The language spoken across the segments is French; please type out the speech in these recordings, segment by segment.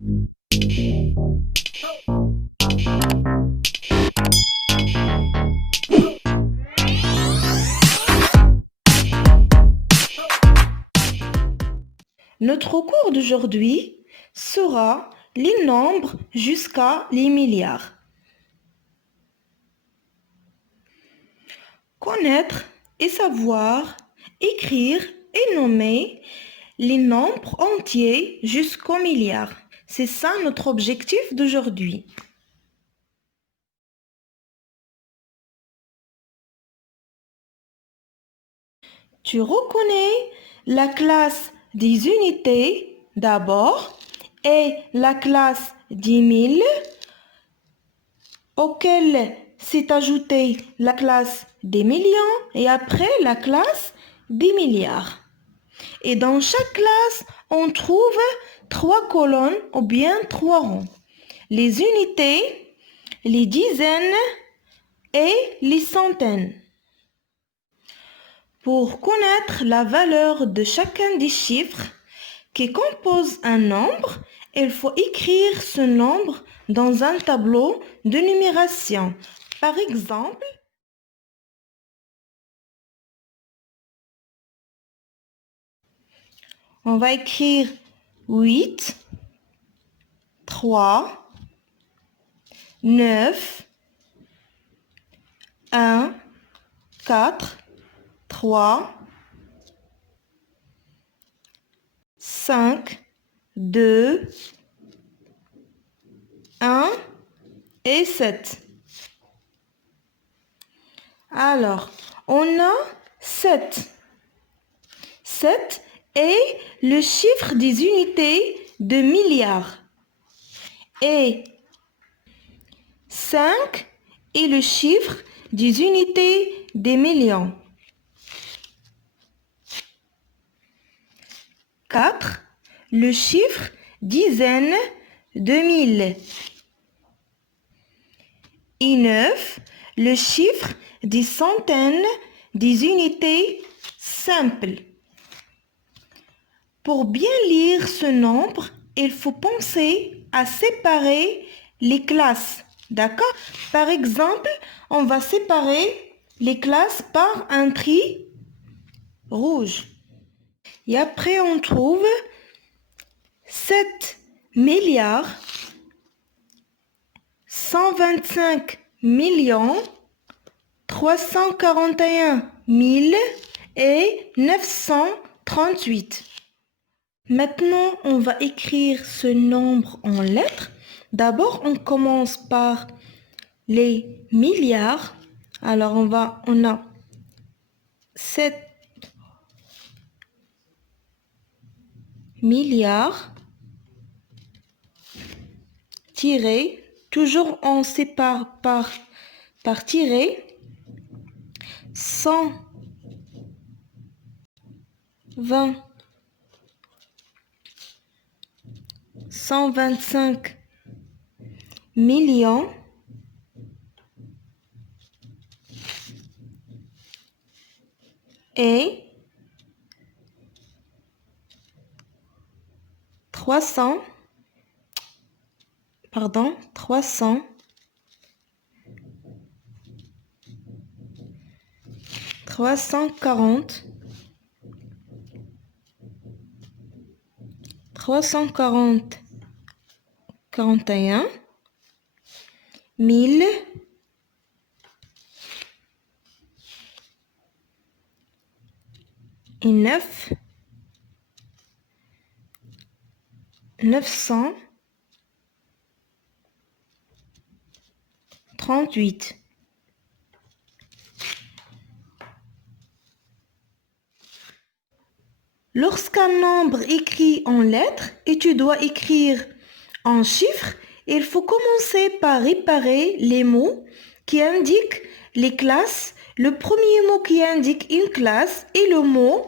Notre cours d'aujourd'hui sera les nombres jusqu'à les milliards. Connaître et savoir, écrire et nommer les nombres entiers jusqu'au milliard. C'est ça notre objectif d'aujourd'hui. Tu reconnais la classe des unités d'abord et la classe des milles auquel s'est ajoutée la classe des millions et après la classe des milliards. Et dans chaque classe, on trouve 3 colonnes ou bien 3 rangs. Les unités, les dizaines et les centaines. Pour connaître la valeur de chacun des chiffres qui composent un nombre, il faut écrire ce nombre dans un tableau de numération. Par exemple, on va écrire 8, 3, 9, 1, 4, 3, 5, 2, 1 et 7. Alors, on a 7. 7 est le chiffre des unités de milliards. Et 5 est le chiffre des unités des millions. 4, le chiffre dizaines de mille. Et 9, le chiffre des centaines des unités simples. Pour bien lire ce nombre, il faut penser à séparer les classes. D'accord? Par exemple, on va séparer les classes par un tri rouge. Et après, on trouve 7 milliards 125 millions 341 000 et 938. Maintenant, on va écrire ce nombre en lettres. D'abord, on commence par les milliards. Alors, on a 7 milliards tiré, toujours on sépare par tiré, 125 millions et 340 41 1000 et 938. Lorsqu'un nombre écrit en lettres et tu dois écrire en chiffres, il faut commencer par réparer les mots qui indiquent les classes. Le premier mot qui indique une classe est le mot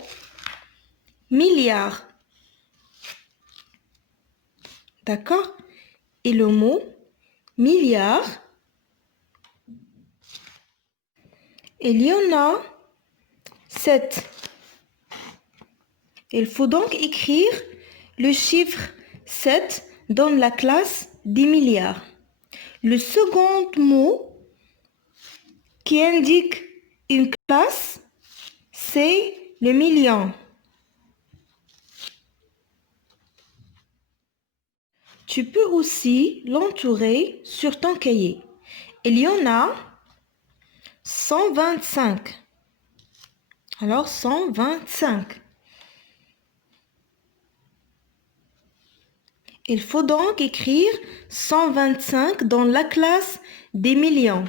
milliard. D'accord? Et le mot milliard, il y en a 7. Il faut donc écrire le chiffre 7 dans la classe des milliards. Le second mot qui indique une classe, c'est le million. Tu peux aussi l'entourer sur ton cahier. Il y en a 125. Alors 125. Il faut donc écrire 125 dans la classe des millions.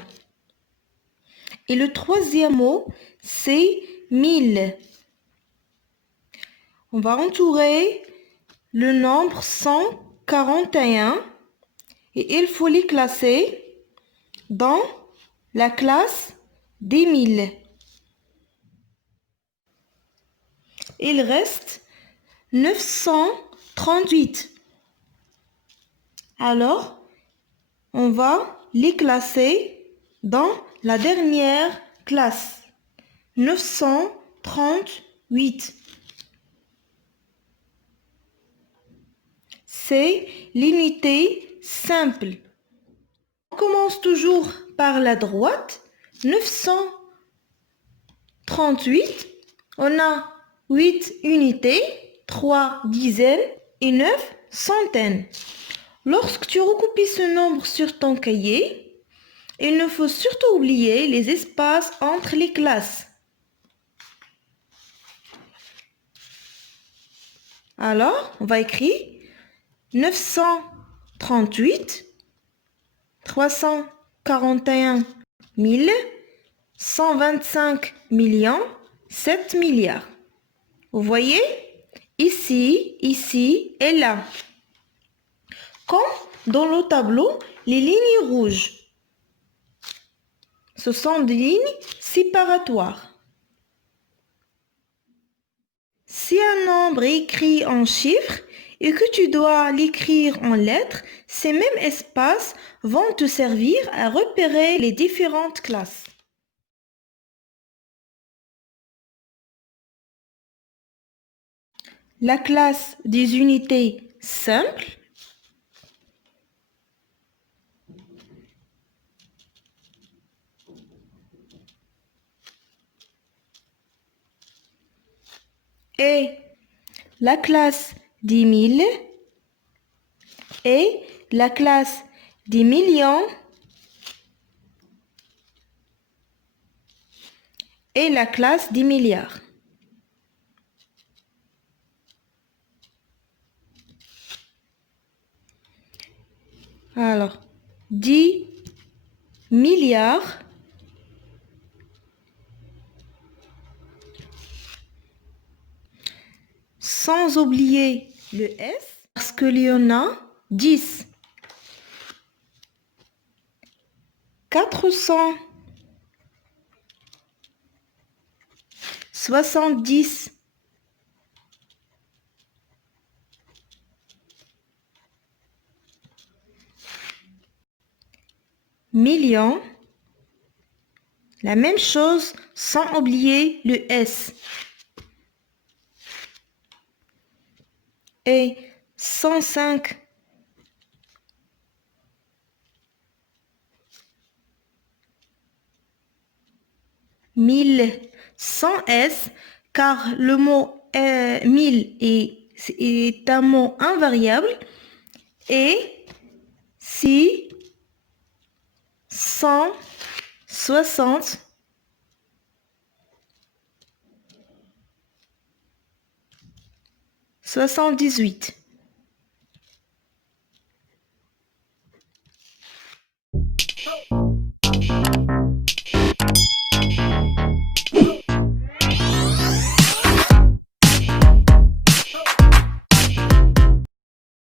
Et le troisième mot, c'est 1000. On va entourer le nombre 141 et il faut les classer dans la classe des 1000. Il reste 938. Alors, on va les classer dans la dernière classe. 938. C'est l'unité simple. On commence toujours par la droite. 938. On a 8 unités, 3 dizaines et 9 centaines. Lorsque tu recopies ce nombre sur ton cahier, il ne faut surtout oublier les espaces entre les classes. Alors, on va écrire 938, 341 000, 125 millions, 7 milliards. Vous voyez? Ici, ici et là. Comme dans le tableau, les lignes rouges. Ce sont des lignes séparatoires. Si un nombre est écrit en chiffres et que tu dois l'écrire en lettres, ces mêmes espaces vont te servir à repérer les différentes classes. La classe des unités simples et la classe des 1000 et la classe des millions et la classe des milliards. Alors, 10 milliards sans oublier le S parce qu'il y en a 10. 470 millions, la même chose sans oublier le S. Et 105 1000 sans S car le mot 1000 est un mot invariable et si 160 78.